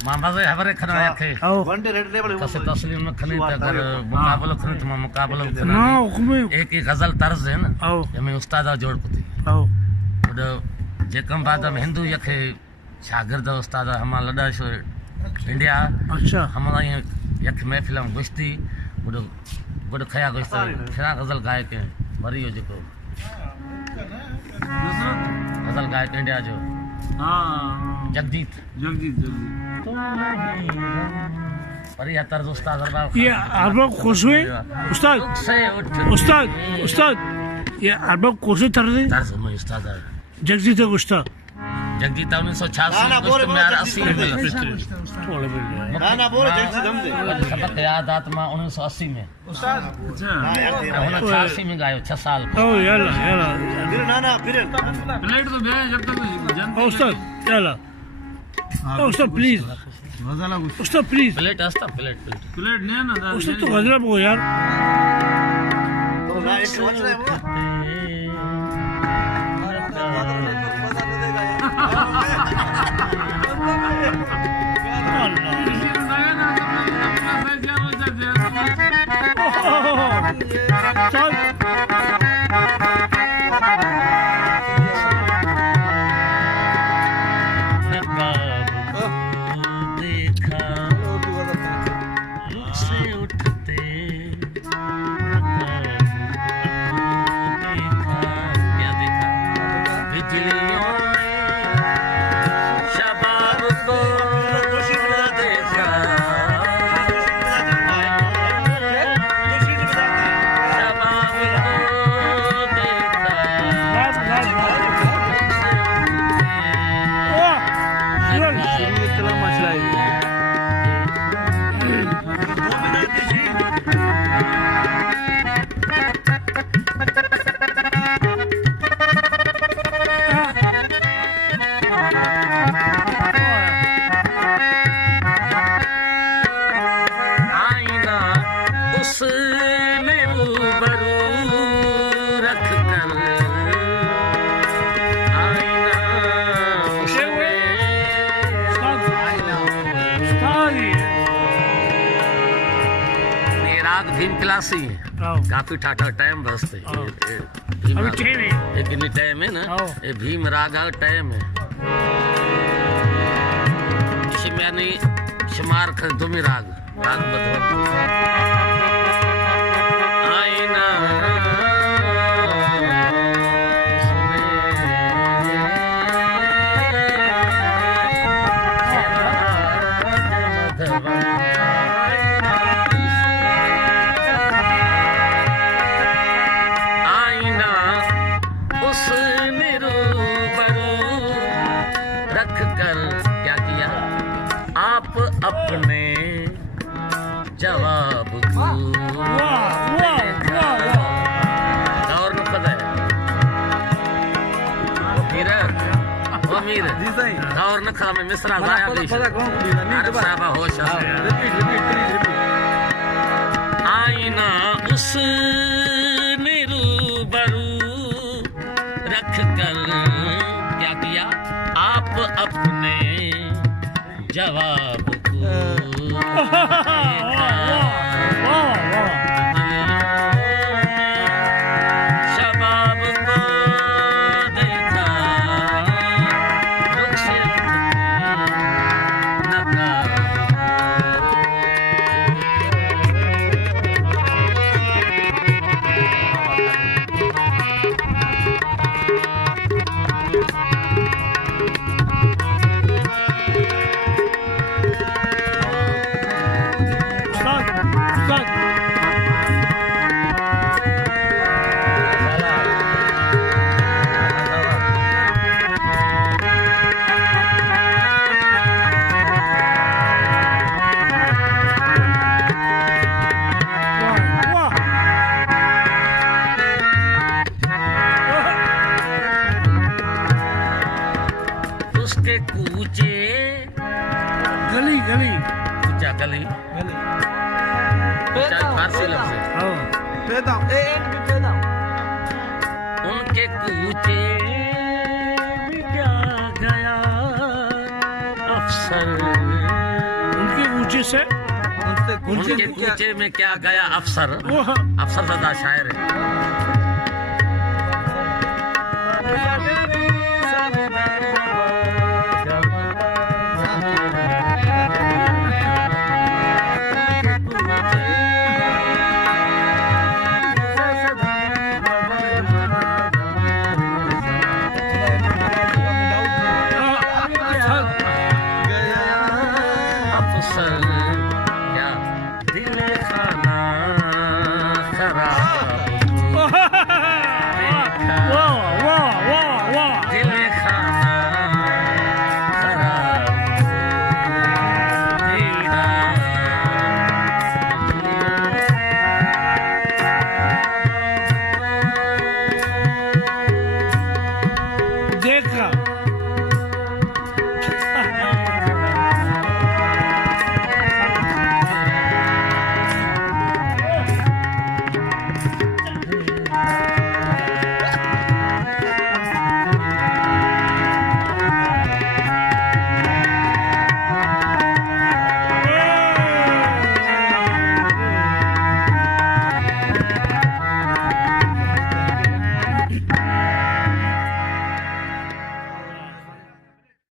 मामाजे हमारे खना याखे one day red level कसे तस्लीम में खने अगर मुकाबला खने तो मुकाबला खने हाँ हुक्म एक ही गजल तर्ज है ना आओ ये मैं उस्तादा जोड़ कुती आओ उड जेकम बाद में हिंदू यखे शागिर्द उस्तादा हम लड़ा शो इंडिया अच्छा हमारा यख महफिल में गुश्ती उड गुड खया गुश्ती खरा गजल गायक वरी हो जेको गजल गायक इंडिया जो हाँ जगजीत जगजीत वरी तर्ज उस्ताद ये अरबक खुश हुए उस्ताद से उठ उस्ताद उस्ताद ये अरबक खुश तर्ज तर्ज में उस्ताद जगजीत उस्ताद जगजीत 1986 ना, बोले, में बोले, 80 में ना बोलो जल्दी दम दे सबक याद आत्मा 1980 में उस्ताद अच्छा हां यार दे 86 में गायो 6 साल ओ याला याला फिर ना फिर प्लेट तो भेज जब तक जनता उस्ताद याला उस्ताद प्लीज उस्ताद प्लीज प्लेट हस्ता प्लेट प्लेट नहीं है ना उस्ताद तो गजरा हो यार तो ना एक वच रहा है वो चल देखा रुख से उठते देखा क्या देखा बिजलियों ने शबाब को देखा शबाब को देखा आईना उसने रूबरू रख कर आईना उसने ये राग भीम क्लासी है काफी ठाठा टाइम बसते अभी टाइम है एक टाइम है ना हाँ। ये भीम राग टाइम है इसमें यानी शुमार कर दुमी राग राग बदल आईना आईना उसने रूबरू रख कर क्या किया आप अपने जवाब को देखा गौर न पता है वो मीर गौर न खा में मिसरा गाया भी अरे साहब होश आईना उसने रूबरू रख कर क्या किया आप अपने जवाब को देखा शबाब को देखा रुख से नकाब उसके कूचे गली गली कूचा गली कूचा फारसी लफ्ज है उनके कूचे में क्या गया अफसोस अफसर उनके ऊंचे से उनके कूचे में क्या गया अफसर वो अफसर ज़्यादा शायर है